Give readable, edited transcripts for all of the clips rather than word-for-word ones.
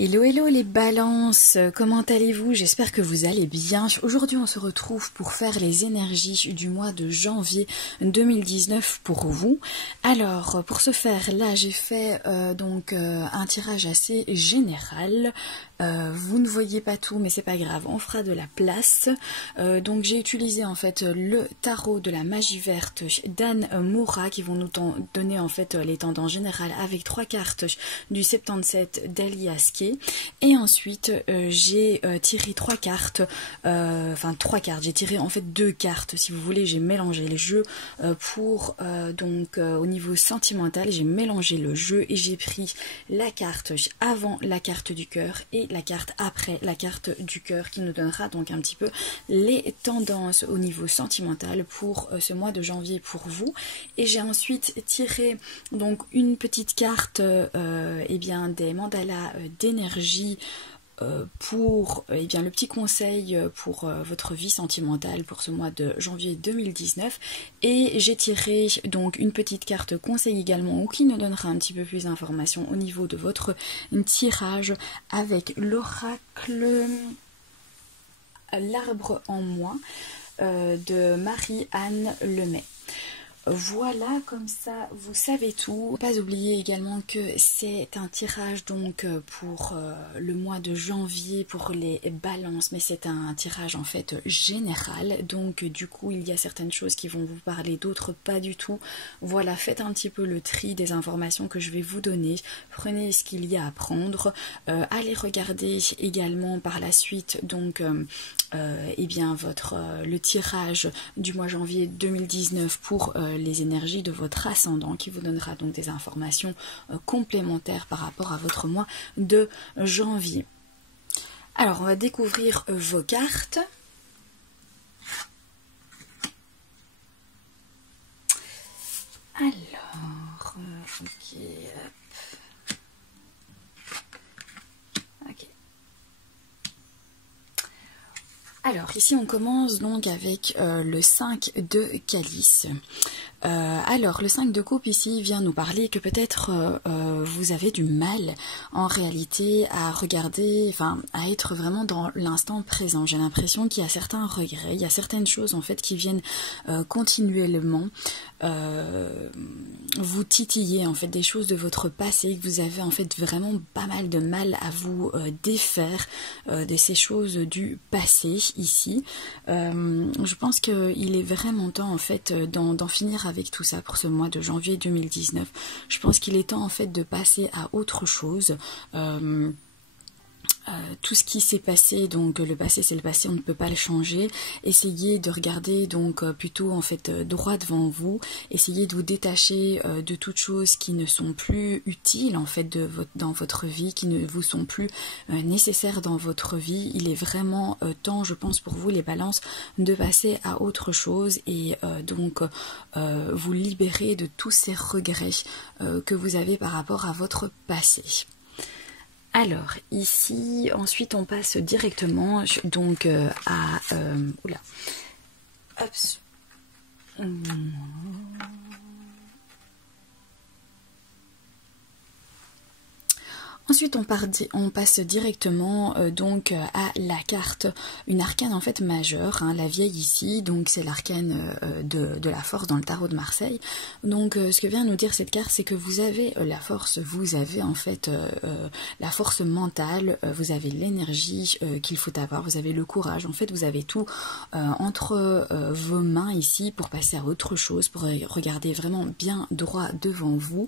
Hello hello les balances, comment allez-vous? J'espère que vous allez bien. Aujourd'hui on se retrouve pour faire les énergies du mois de janvier 2019 pour vous. Alors pour ce faire là j'ai fait un tirage assez général. Vous ne voyez pas tout mais c'est pas grave, on fera de la place. Donc j'ai utilisé en fait le tarot de la magie verte d'Anne Moura qui vont nous donner en fait les tendances générales avec 3 cartes du 77 d'Alias Kay. Et ensuite j'ai tiré 3 cartes, j'ai tiré en fait 2 cartes si vous voulez, j'ai mélangé les jeux pour au niveau sentimental, j'ai mélangé le jeu et j'ai pris la carte avant la carte du cœur et la carte après la carte du cœur qui nous donnera donc un petit peu les tendances au niveau sentimental pour ce mois de janvier pour vous. Et j'ai ensuite tiré donc une petite carte des mandalas d'énergie pour le petit conseil pour votre vie sentimentale pour ce mois de janvier 2019. Et j'ai tiré donc une petite carte conseil également qui nous donnera un petit peu plus d'informations au niveau de votre tirage avec l'oracle l'arbre en moi de Marie-Anne Lemay. Voilà, comme ça vous savez tout. Pas oublier également que c'est un tirage donc pour le mois de janvier pour les balances, mais c'est un tirage en fait général, donc du coup il y a certaines choses qui vont vous parler, d'autres pas du tout. Voilà, faites un petit peu le tri des informations que je vais vous donner, prenez ce qu'il y a à prendre, allez regarder également par la suite donc le tirage du mois janvier 2019 pour les énergies de votre ascendant qui vous donnera donc des informations complémentaires par rapport à votre mois de janvier. Alors on va découvrir vos cartes. Alors, ok. Alors ici on commence donc avec le 5 de calice. Alors le 5 de coupe ici vient nous parler que peut-être vous avez du mal en réalité à regarder, à être vraiment dans l'instant présent. J'ai l'impression qu'il y a certains regrets, il y a certaines choses en fait qui viennent continuellement vous titiller en fait des choses de votre passé, que vous avez en fait vraiment pas mal de mal à vous défaire de ces choses du passé ici. Je pense qu'il est vraiment temps en fait d'en finir avec tout ça pour ce mois de janvier 2019. Je pense qu'il est temps en fait de passer à autre chose. Tout ce qui s'est passé, donc le passé c'est le passé, on ne peut pas le changer. Essayez de regarder donc plutôt en fait droit devant vous, essayez de vous détacher de toutes choses qui ne sont plus utiles en fait dans votre vie, qui ne vous sont plus nécessaires dans votre vie. Il est vraiment temps, je pense pour vous les balances, de passer à autre chose et vous libérer de tous ces regrets que vous avez par rapport à votre passé. Alors ici, ensuite on passe directement donc à Ensuite on passe directement à la carte, une arcane en fait majeure, la vieille ici, donc c'est l'arcane de la force dans le tarot de Marseille. Donc ce que vient nous dire cette carte, c'est que vous avez la force, vous avez en fait la force mentale, vous avez l'énergie qu'il faut avoir, vous avez le courage, en fait vous avez tout entre vos mains ici pour passer à autre chose, pour regarder vraiment bien droit devant vous.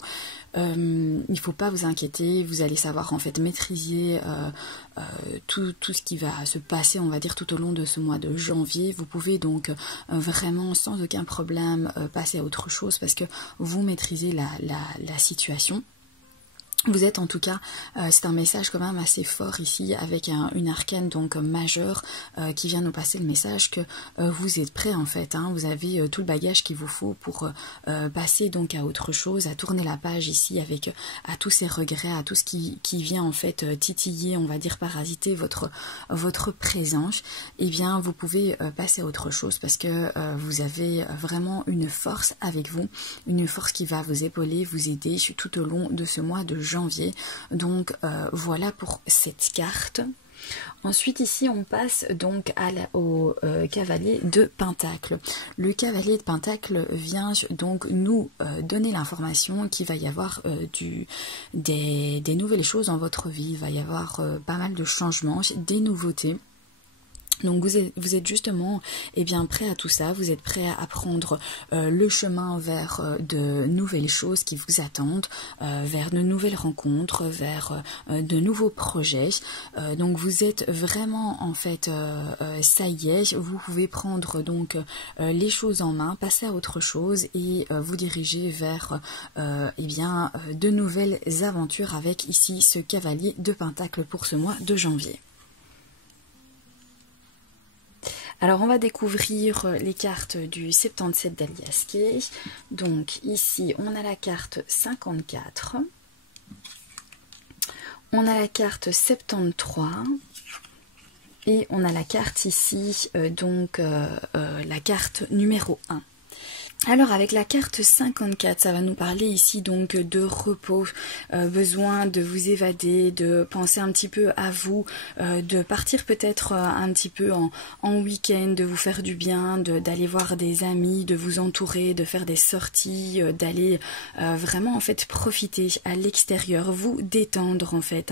Il ne faut pas vous inquiéter, vous allez savoir en fait maîtriser tout ce qui va se passer, on va dire, tout au long de ce mois de janvier. Vous pouvez donc vraiment sans aucun problème passer à autre chose parce que vous maîtrisez la situation. Vous êtes en tout cas, c'est un message quand même assez fort ici avec une arcane donc majeure qui vient nous passer le message que vous êtes prêt en fait, vous avez tout le bagage qu'il vous faut pour passer donc à autre chose, à tourner la page ici avec à tous ces regrets, à tout ce qui vient en fait titiller, on va dire parasiter votre présence. Et bien vous pouvez passer à autre chose parce que vous avez vraiment une force avec vous, une force qui va vous épauler, vous aider tout au long de ce mois de janvier. Donc voilà pour cette carte. Ensuite ici on passe donc au cavalier de Pentacle. Le cavalier de Pentacle vient donc nous donner l'information qu'il va y avoir des nouvelles choses dans votre vie. Il va y avoir pas mal de changements, des nouveautés. Donc vous êtes justement prêt à tout ça, vous êtes prêt à prendre le chemin vers de nouvelles choses qui vous attendent, vers de nouvelles rencontres, vers de nouveaux projets. Donc vous êtes vraiment en fait, ça y est, vous pouvez prendre donc les choses en main, passer à autre chose et vous diriger vers de nouvelles aventures avec ici ce cavalier de Pentacle pour ce mois de janvier. Alors on va découvrir les cartes du 77 d'Alias Kay. Donc ici on a la carte 54, on a la carte 73 et on a la carte ici la carte numéro 1. Alors avec la carte 54, ça va nous parler ici donc de repos, besoin de vous évader, de penser un petit peu à vous, de partir peut-être un petit peu en week-end, de vous faire du bien, d'aller voir des amis, de vous entourer, de faire des sorties, d'aller vraiment en fait profiter à l'extérieur, vous détendre en fait.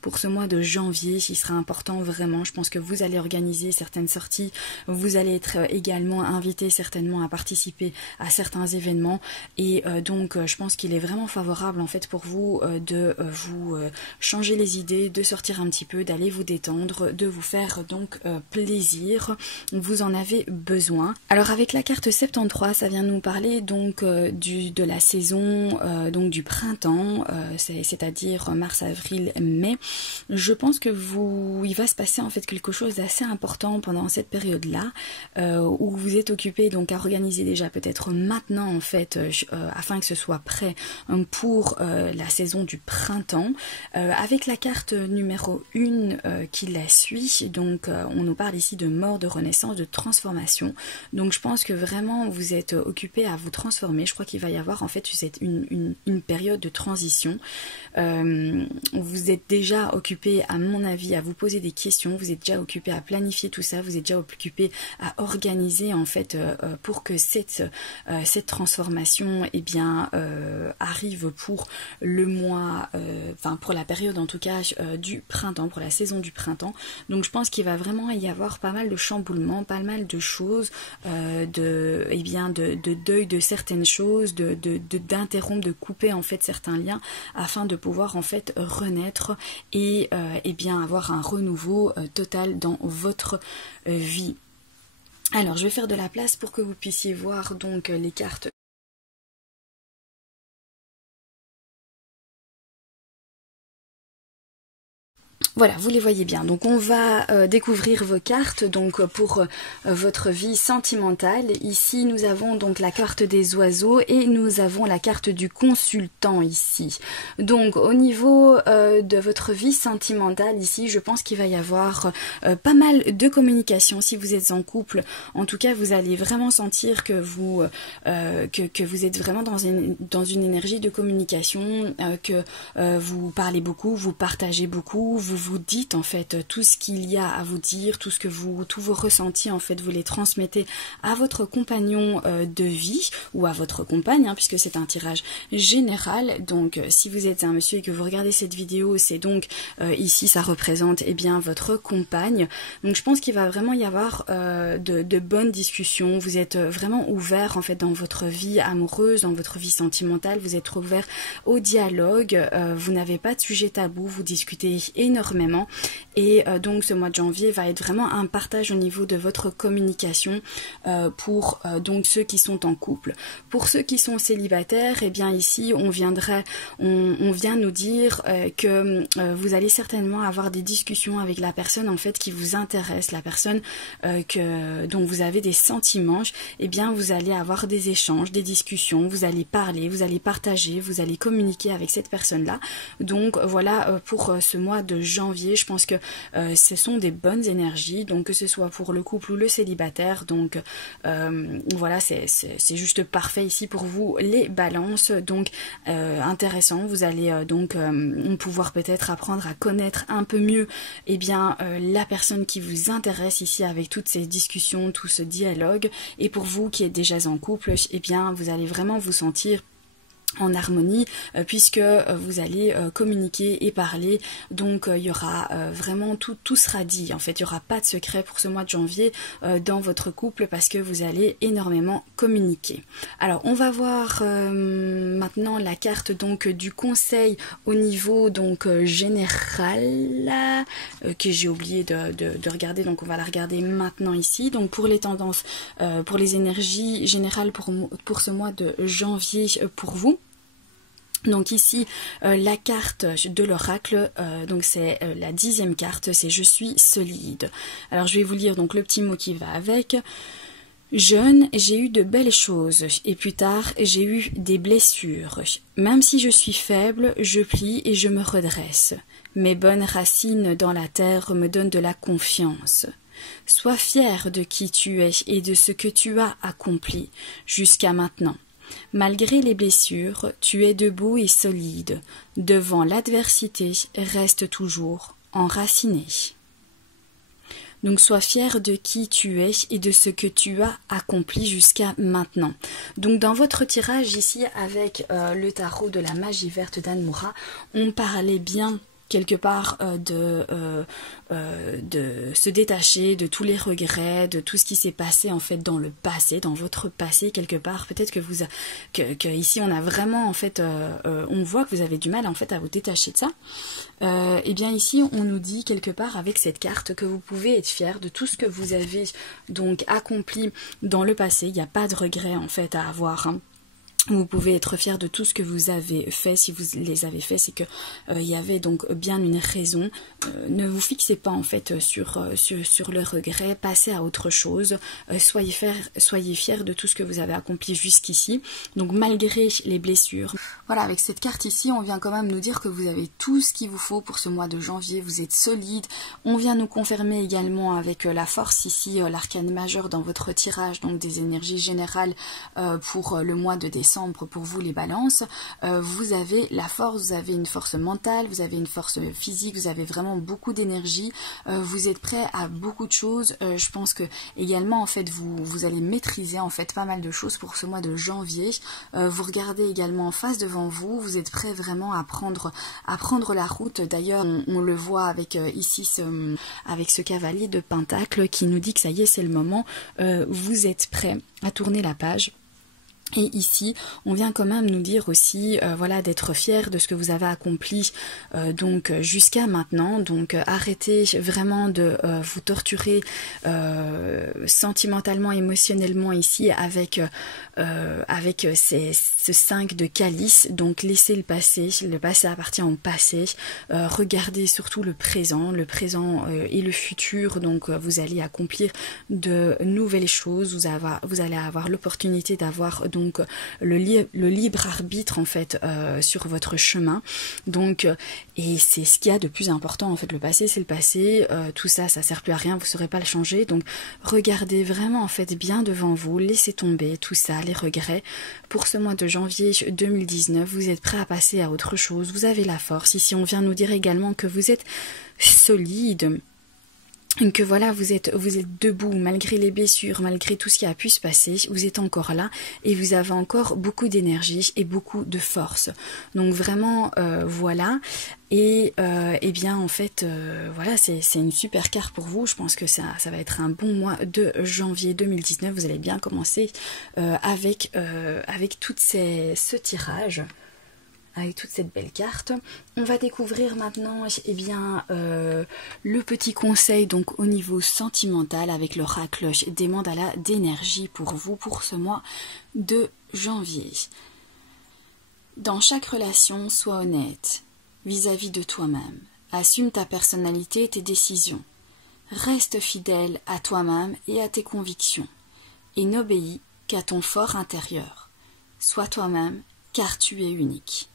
Pour ce mois de janvier, il sera important vraiment, je pense que vous allez organiser certaines sorties, vous allez être également invité certainement à participer à certains événements et donc je pense qu'il est vraiment favorable en fait pour vous de vous changer les idées, de sortir un petit peu, d'aller vous détendre, de vous faire donc plaisir, vous en avez besoin. Alors avec la carte 73, ça vient nous parler donc de la saison donc du printemps, c'est-à-dire mars, avril, mai. Je pense que il va se passer en fait quelque chose d'assez important pendant cette période-là où vous êtes occupé donc à organiser déjà peut-être maintenant en fait afin que ce soit prêt pour la saison du printemps. Avec la carte numéro 1 qui la suit, donc on nous parle ici de mort, de renaissance, de transformation. Donc je pense que vraiment vous êtes occupé à vous transformer. Je crois qu'il va y avoir en fait une période de transition. Vous êtes déjà occupé à mon avis à vous poser des questions, vous êtes déjà occupé à planifier tout ça, vous êtes déjà occupé à organiser en fait pour que cette transformation arrive pour le mois, pour la période en tout cas du printemps, pour la saison du printemps. Donc je pense qu'il va vraiment y avoir pas mal de chamboulements, pas mal de choses, de deuil de certaines choses, d'interrompre, de couper en fait certains liens afin de pouvoir en fait renaître et avoir un renouveau total dans votre vie. Alors je vais faire de la place pour que vous puissiez voir donc les cartes. Voilà, vous les voyez bien. Donc on va découvrir vos cartes donc pour votre vie sentimentale. Ici nous avons donc la carte des oiseaux et nous avons la carte du consultant ici. Donc au niveau de votre vie sentimentale ici, je pense qu'il va y avoir pas mal de communication si vous êtes en couple. En tout cas, vous allez vraiment sentir que vous êtes vraiment dans une énergie de communication, que vous parlez beaucoup, vous partagez beaucoup, vous dites en fait tout ce qu'il y a à vous dire, tous vos ressentis en fait, vous les transmettez à votre compagnon de vie ou à votre compagne, puisque c'est un tirage général. Donc si vous êtes un monsieur et que vous regardez cette vidéo, c'est donc ici ça représente votre compagne. Donc je pense qu'il va vraiment y avoir de bonnes discussions. Vous êtes vraiment ouvert en fait dans votre vie amoureuse, dans votre vie sentimentale, vous êtes ouvert au dialogue, vous n'avez pas de sujet tabou, vous discutez énormément et donc ce mois de janvier va être vraiment un partage au niveau de votre communication pour donc ceux qui sont en couple. Pour ceux qui sont célibataires, ici on vient nous dire que vous allez certainement avoir des discussions avec la personne en fait qui vous intéresse, la personne dont vous avez des sentiments. Vous allez avoir des échanges, des discussions, vous allez parler, vous allez partager, vous allez communiquer avec cette personne là. Donc voilà pour ce mois de janvier. janvier. Je pense que ce sont des bonnes énergies, donc que ce soit pour le couple ou le célibataire. Donc voilà, c'est juste parfait ici pour vous les balances. Donc intéressant, vous allez donc pouvoir peut-être apprendre à connaître un peu mieux la personne qui vous intéresse ici avec toutes ces discussions, tout ce dialogue. Et pour vous qui êtes déjà en couple, vous allez vraiment vous sentir en harmonie puisque vous allez communiquer et parler, donc il y aura vraiment tout sera dit. En fait, il n'y aura pas de secret pour ce mois de janvier dans votre couple parce que vous allez énormément communiquer. Alors on va voir maintenant la carte donc du conseil au niveau donc général que j'ai oublié de regarder, donc on va la regarder maintenant ici. Donc pour les tendances, pour les énergies générales pour ce mois de janvier pour vous. Donc ici la carte de l'oracle, donc c'est la 10e carte, c'est je suis solide. Alors je vais vous lire donc le petit mot qui va avec. Jeune, j'ai eu de belles choses et plus tard j'ai eu des blessures. Même si je suis faible, je plie et je me redresse. Mes bonnes racines dans la terre me donnent de la confiance. Sois fier de qui tu es et de ce que tu as accompli jusqu'à maintenant. Malgré les blessures, tu es debout et solide. Devant l'adversité, reste toujours enraciné. Donc sois fier de qui tu es et de ce que tu as accompli jusqu'à maintenant. Donc dans votre tirage ici avec le tarot de la magie verte d'Anne Moura, on parlait bien quelque part de se détacher de tous les regrets, de tout ce qui s'est passé en fait dans le passé, dans votre passé quelque part. Peut-être que ici on a vraiment en fait, on voit que vous avez du mal en fait à vous détacher de ça. Et bien ici on nous dit quelque part avec cette carte que vous pouvez être fier de tout ce que vous avez donc accompli dans le passé. Il n'y a pas de regret en fait à avoir, hein. Vous pouvez être fier de tout ce que vous avez fait. Si vous les avez fait, c'est que il y avait donc bien une raison. Ne vous fixez pas en fait sur le regret. Passez à autre chose. Soyez fiers de tout ce que vous avez accompli jusqu'ici. Donc malgré les blessures. Voilà, avec cette carte ici, on vient quand même nous dire que vous avez tout ce qu'il vous faut pour ce mois de janvier. Vous êtes solide. On vient nous confirmer également avec la force ici, l'arcane majeur dans votre tirage, donc des énergies générales pour le mois de décembre. Pour vous les balances, vous avez la force, vous avez une force mentale, vous avez une force physique, vous avez vraiment beaucoup d'énergie, vous êtes prêt à beaucoup de choses. Je pense que également en fait vous allez maîtriser en fait pas mal de choses pour ce mois de janvier. Vous regardez également en face devant vous, vous êtes prêt vraiment à prendre la route. D'ailleurs on le voit avec ici avec ce cavalier de pentacle qui nous dit que ça y est, c'est le moment, vous êtes prêt à tourner la page. Et ici, on vient quand même nous dire aussi, voilà, d'être fier de ce que vous avez accompli donc jusqu'à maintenant. Donc arrêtez vraiment de vous torturer sentimentalement, émotionnellement ici avec ce 5 de calice. Donc laissez le passé appartient au passé. Regardez surtout le présent et le futur. Donc vous allez accomplir de nouvelles choses. Vous allez avoir l'opportunité d'avoir donc le libre arbitre en fait sur votre chemin. Donc et c'est ce qu'il y a de plus important en fait. Le passé c'est le passé, tout ça sert plus à rien, vous ne saurez pas le changer. Donc regardez vraiment en fait bien devant vous, laissez tomber tout ça, les regrets. Pour ce mois de janvier 2019, vous êtes prêt à passer à autre chose, vous avez la force. Ici on vient nous dire également que vous êtes solide, que voilà, vous êtes debout malgré les blessures, malgré tout ce qui a pu se passer, vous êtes encore là et vous avez encore beaucoup d'énergie et beaucoup de force. Donc vraiment voilà. Et bien en fait voilà, c'est une super carte pour vous. Je pense que ça va être un bon mois de janvier 2019. Vous allez bien commencer avec toutes ce tirage, avec toute cette belle carte. On va découvrir maintenant le petit conseil donc au niveau sentimental avec l'oracle des mandalas d'énergie pour vous pour ce mois de janvier. Dans chaque relation, sois honnête vis-à-vis de toi-même. Assume ta personnalité et tes décisions. Reste fidèle à toi-même et à tes convictions. Et n'obéis qu'à ton fort intérieur. Sois toi-même car tu es unique.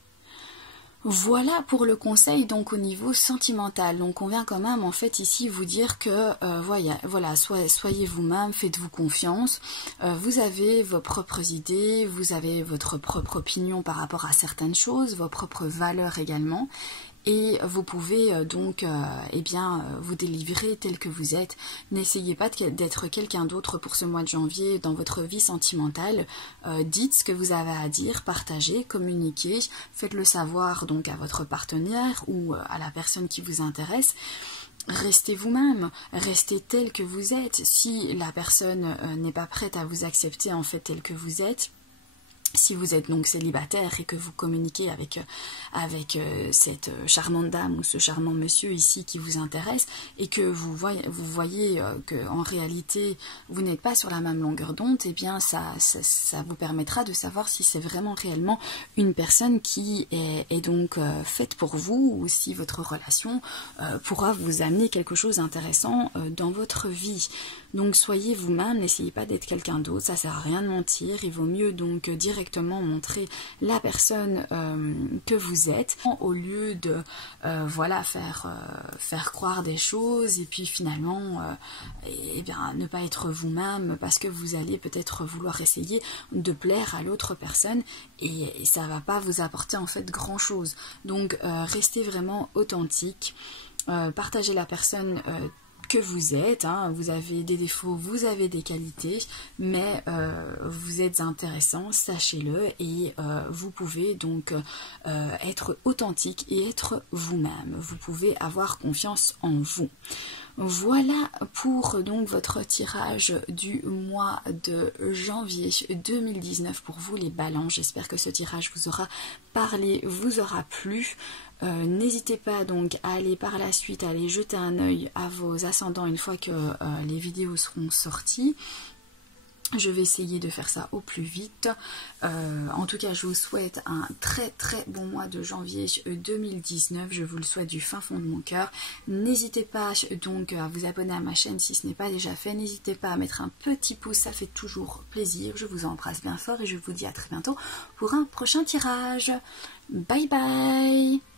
Voilà pour le conseil donc au niveau sentimental. Donc on vient quand même en fait ici vous dire que voilà, soyez vous-même, faites-vous confiance. Vous avez vos propres idées, vous avez votre propre opinion par rapport à certaines choses, vos propres valeurs également. Et vous pouvez donc vous délivrer tel que vous êtes. N'essayez pas d'être quelqu'un d'autre pour ce mois de janvier dans votre vie sentimentale. Dites ce que vous avez à dire, partagez, communiquez, faites-le savoir donc à votre partenaire ou à la personne qui vous intéresse. Restez vous-même, restez tel que vous êtes. Si la personne n'est pas prête à vous accepter en fait tel que vous êtes, si vous êtes donc célibataire et que vous communiquez avec cette charmante dame ou ce charmant monsieur ici qui vous intéresse et que vous voyez que en réalité vous n'êtes pas sur la même longueur d'onde, eh bien ça vous permettra de savoir si c'est vraiment réellement une personne qui est donc faite pour vous ou si votre relation pourra vous amener quelque chose d'intéressant dans votre vie. Donc soyez vous-même, n'essayez pas d'être quelqu'un d'autre, ça sert à rien de mentir, il vaut mieux donc directement montrer la personne que vous êtes au lieu de faire croire des choses et puis finalement ne pas être vous-même parce que vous allez peut-être vouloir essayer de plaire à l'autre personne et ça va pas vous apporter en fait grand chose. Donc restez vraiment authentique, partagez la personne que vous êtes, hein. Vous avez des défauts, vous avez des qualités, mais vous êtes intéressant, sachez-le, et vous pouvez donc être authentique et être vous-même. Vous pouvez avoir confiance en vous. Voilà pour donc votre tirage du mois de janvier 2019 pour vous les balances. J'espère que ce tirage vous aura parlé, vous aura plu. N'hésitez pas donc à aller par la suite, à aller jeter un œil à vos ascendants une fois que les vidéos seront sorties. Je vais essayer de faire ça au plus vite. En tout cas, je vous souhaite un très très bon mois de janvier 2019. Je vous le souhaite du fin fond de mon cœur. N'hésitez pas donc à vous abonner à ma chaîne si ce n'est pas déjà fait. N'hésitez pas à mettre un petit pouce, ça fait toujours plaisir. Je vous embrasse bien fort et je vous dis à très bientôt pour un prochain tirage. Bye bye!